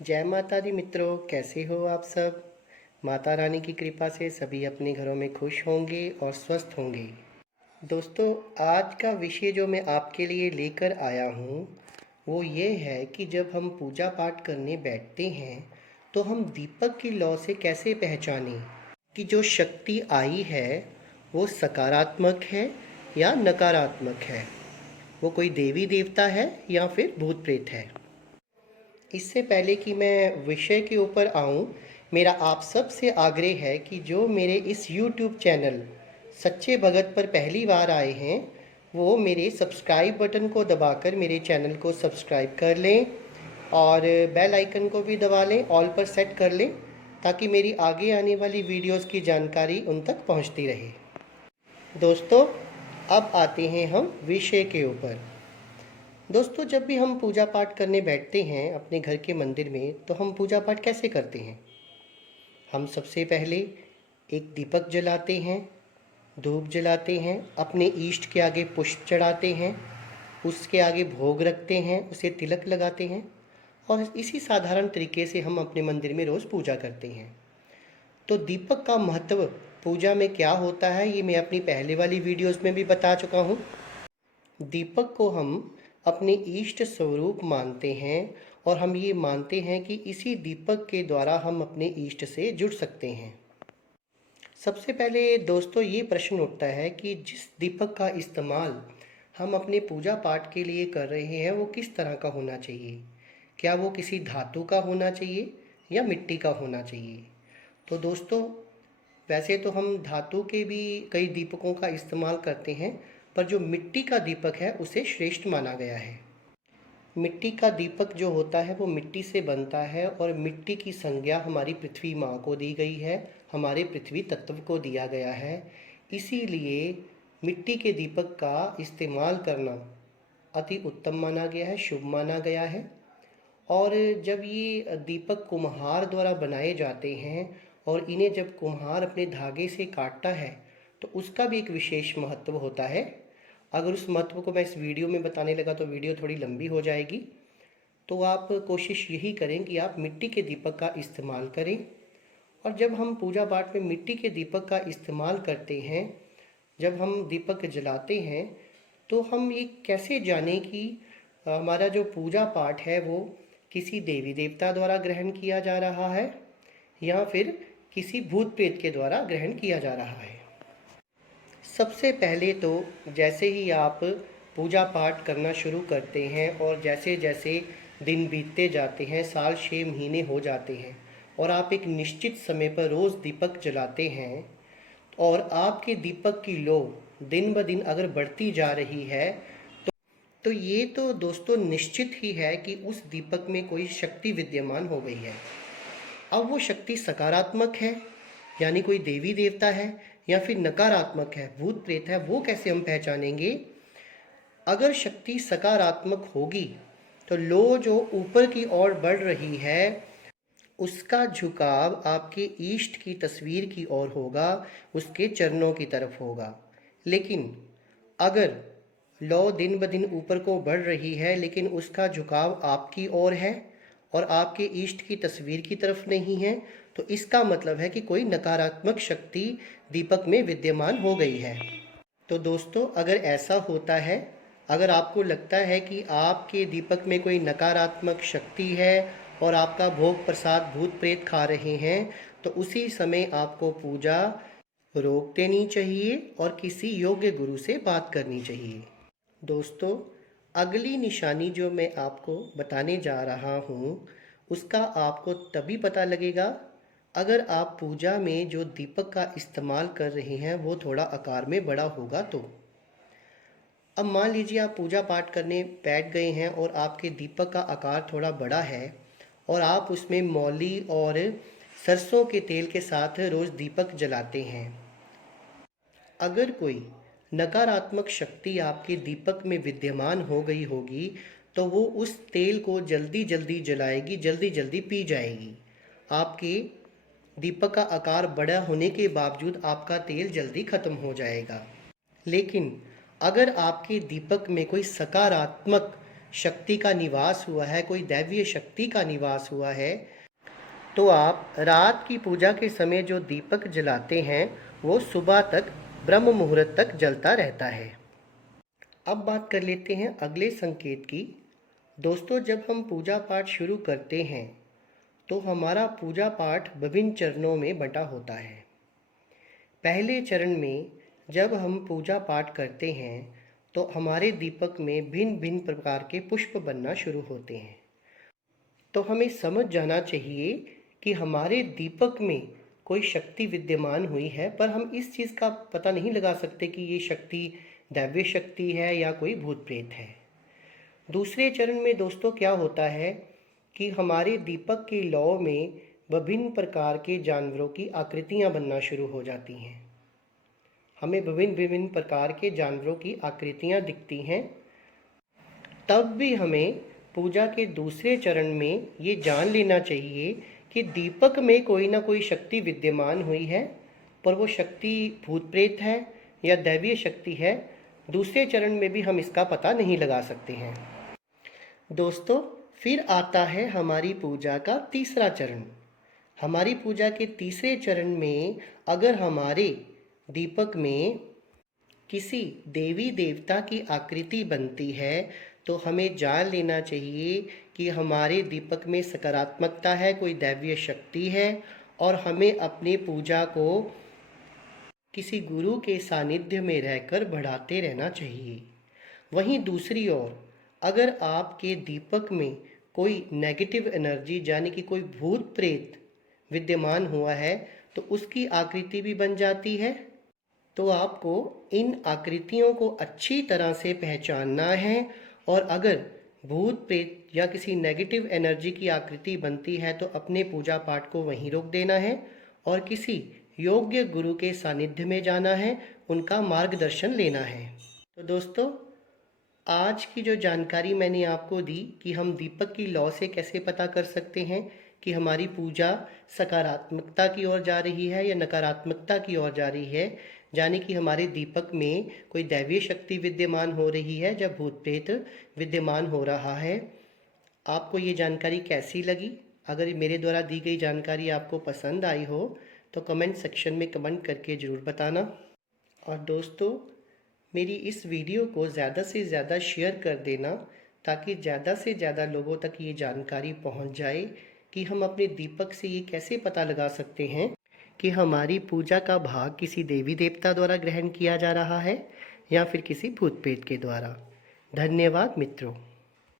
जय माता दी मित्रों, कैसे हो आप सब। माता रानी की कृपा से सभी अपने घरों में खुश होंगे और स्वस्थ होंगे। दोस्तों, आज का विषय जो मैं आपके लिए लेकर आया हूँ वो ये है कि जब हम पूजा पाठ करने बैठते हैं तो हम दीपक की लौ से कैसे पहचानें कि जो शक्ति आई है वो सकारात्मक है या नकारात्मक है, वो कोई देवी देवता है या फिर भूत प्रेत है। इससे पहले कि मैं विषय के ऊपर आऊं, मेरा आप सब से आग्रह है कि जो मेरे इस YouTube चैनल सच्चे भगत पर पहली बार आए हैं वो मेरे सब्सक्राइब बटन को दबाकर मेरे चैनल को सब्सक्राइब कर लें और बेल आइकन को भी दबा लें, ऑल पर सेट कर लें, ताकि मेरी आगे आने वाली वीडियोस की जानकारी उन तक पहुंचती रहे। दोस्तों, अब आते हैं हम विषय के ऊपर। दोस्तों, जब भी हम पूजा पाठ करने बैठते हैं अपने घर के मंदिर में तो हम पूजा पाठ कैसे करते हैं। हम सबसे पहले एक दीपक जलाते हैं, धूप जलाते हैं, अपने इष्ट के आगे पुष्प चढ़ाते हैं, उसके आगे भोग रखते हैं, उसे तिलक लगाते हैं और इसी साधारण तरीके से हम अपने मंदिर में रोज़ पूजा करते हैं। तो दीपक का महत्व पूजा में क्या होता है ये मैं अपनी पहले वाली वीडियोस में भी बता चुका हूँ। दीपक को हम अपने इष्ट स्वरूप मानते हैं और हम ये मानते हैं कि इसी दीपक के द्वारा हम अपने इष्ट से जुड़ सकते हैं। सबसे पहले दोस्तों, ये प्रश्न उठता है कि जिस दीपक का इस्तेमाल हम अपने पूजा पाठ के लिए कर रहे हैं वो किस तरह का होना चाहिए। क्या वो किसी धातु का होना चाहिए या मिट्टी का होना चाहिए। तो दोस्तों, वैसे तो हम धातु के भी कई दीपकों का इस्तेमाल करते हैं, पर जो मिट्टी का दीपक है उसे श्रेष्ठ माना गया है। मिट्टी का दीपक जो होता है वो मिट्टी से बनता है और मिट्टी की संज्ञा हमारी पृथ्वी माँ को दी गई है, हमारे पृथ्वी तत्व को दिया गया है। इसीलिए मिट्टी के दीपक का इस्तेमाल करना अति उत्तम माना गया है, शुभ माना गया है। और जब ये दीपक कुम्हार द्वारा बनाए जाते हैं और इन्हें जब कुम्हार अपने धागे से काटता है तो उसका भी एक विशेष महत्व होता है। अगर उस महत्व को मैं इस वीडियो में बताने लगा तो वीडियो थोड़ी लंबी हो जाएगी, तो आप कोशिश यही करें कि आप मिट्टी के दीपक का इस्तेमाल करें। और जब हम पूजा पाठ में मिट्टी के दीपक का इस्तेमाल करते हैं, जब हम दीपक जलाते हैं, तो हम ये कैसे जानें कि हमारा जो पूजा पाठ है वो किसी देवी देवता द्वारा ग्रहण किया जा रहा है या फिर किसी भूत प्रेत के द्वारा ग्रहण किया जा रहा है। सबसे पहले तो जैसे ही आप पूजा पाठ करना शुरू करते हैं और जैसे जैसे दिन बीतते जाते हैं, साल 6 महीने हो जाते हैं और आप एक निश्चित समय पर रोज़ दीपक जलाते हैं और आपके दीपक की लो दिन ब दिन अगर बढ़ती जा रही है तो ये तो दोस्तों निश्चित ही है कि उस दीपक में कोई शक्ति विद्यमान हो गई है। अब वो शक्ति सकारात्मक है यानी कोई देवी देवता है या फिर नकारात्मक है, भूत प्रेत है, वो कैसे हम पहचानेंगे। अगर शक्ति सकारात्मक होगी तो लो जो ऊपर की ओर बढ़ रही है उसका झुकाव आपके इष्ट की तस्वीर की ओर होगा, उसके चरणों की तरफ होगा। लेकिन अगर लौ दिन ब दिन ऊपर को बढ़ रही है लेकिन उसका झुकाव आपकी ओर है और आपके इष्ट की तस्वीर की तरफ नहीं है, तो इसका मतलब है कि कोई नकारात्मक शक्ति दीपक में विद्यमान हो गई है। तो दोस्तों, अगर ऐसा होता है, अगर आपको लगता है कि आपके दीपक में कोई नकारात्मक शक्ति है और आपका भोग प्रसाद भूत प्रेत खा रहे हैं, तो उसी समय आपको पूजा रोक देनी चाहिए और किसी योग्य गुरु से बात करनी चाहिए। दोस्तों, अगली निशानी जो मैं आपको बताने जा रहा हूँ उसका आपको तभी पता लगेगा अगर आप पूजा में जो दीपक का इस्तेमाल कर रहे हैं वो थोड़ा आकार में बड़ा होगा तो। अब मान लीजिए आप पूजा पाठ करने बैठ गए हैं और आपके दीपक का आकार थोड़ा बड़ा है और आप उसमें मौली और सरसों के तेल के साथ रोज़ दीपक जलाते हैं। अगर कोई नकारात्मक शक्ति आपके दीपक में विद्यमान हो गई होगी तो वो उस तेल को जल्दी जल्दी जलाएगी, जल्दी जल्दी पी जाएगी। आपके दीपक का आकार बड़ा होने के बावजूद आपका तेल जल्दी खत्म हो जाएगा। लेकिन अगर आपके दीपक में कोई सकारात्मक शक्ति का निवास हुआ है, कोई दैवीय शक्ति का निवास हुआ है, तो आप रात की पूजा के समय जो दीपक जलाते हैं वो सुबह तक ब्रह्म मुहूर्त तक जलता रहता है। अब बात कर लेते हैं अगले संकेत की। दोस्तों, जब हम पूजा पाठ शुरू करते हैं तो हमारा पूजा पाठ विभिन्न चरणों में बंटा होता है। पहले चरण में जब हम पूजा पाठ करते हैं तो हमारे दीपक में भिन्न भिन्न प्रकार के पुष्प बनना शुरू होते हैं। तो हमें समझ जाना चाहिए कि हमारे दीपक में कोई शक्ति विद्यमान हुई है, पर हम इस चीज़ का पता नहीं लगा सकते कि ये शक्ति दैवीय शक्ति है या कोई भूत प्रेत है। दूसरे चरण में दोस्तों क्या होता है कि हमारे दीपक के लौ में विभिन्न प्रकार के जानवरों की आकृतियां बनना शुरू हो जाती हैं। हमें विभिन्न विभिन्न प्रकार के जानवरों की आकृतियां दिखती हैं। तब भी हमें पूजा के दूसरे चरण में ये जान लेना चाहिए कि दीपक में कोई ना कोई शक्ति विद्यमान हुई है, पर वो शक्ति भूत प्रेत है या दैवीय शक्ति है, दूसरे चरण में भी हम इसका पता नहीं लगा सकते हैं। दोस्तों, फिर आता है हमारी पूजा का तीसरा चरण। हमारी पूजा के तीसरे चरण में अगर हमारे दीपक में किसी देवी देवता की आकृति बनती है तो हमें जान लेना चाहिए कि हमारे दीपक में सकारात्मकता है, कोई दैवीय शक्ति है, और हमें अपनी पूजा को किसी गुरु के सानिध्य में रहकर बढ़ाते रहना चाहिए। वहीं दूसरी ओर अगर आपके दीपक में कोई नेगेटिव एनर्जी यानी कि कोई भूत प्रेत विद्यमान हुआ है तो उसकी आकृति भी बन जाती है। तो आपको इन आकृतियों को अच्छी तरह से पहचानना है, और अगर भूत प्रेत या किसी नेगेटिव एनर्जी की आकृति बनती है तो अपने पूजा पाठ को वहीं रोक देना है और किसी योग्य गुरु के सानिध्य में जाना है, उनका मार्गदर्शन लेना है। तो दोस्तों, आज की जो जानकारी मैंने आपको दी कि हम दीपक की लौ से कैसे पता कर सकते हैं कि हमारी पूजा सकारात्मकता की ओर जा रही है या नकारात्मकता की ओर जा रही है, यानी कि हमारे दीपक में कोई दैवीय शक्ति विद्यमान हो रही है या भूत प्रेत विद्यमान हो रहा है। आपको ये जानकारी कैसी लगी? अगर मेरे द्वारा दी गई जानकारी आपको पसंद आई हो तो कमेंट सेक्शन में कमेंट करके ज़रूर बताना। और दोस्तों, मेरी इस वीडियो को ज़्यादा से ज़्यादा शेयर कर देना ताकि ज़्यादा से ज़्यादा लोगों तक ये जानकारी पहुंच जाए कि हम अपने दीपक से ये कैसे पता लगा सकते हैं कि हमारी पूजा का भाग किसी देवी देवता द्वारा ग्रहण किया जा रहा है या फिर किसी भूत प्रेत के द्वारा। धन्यवाद मित्रों।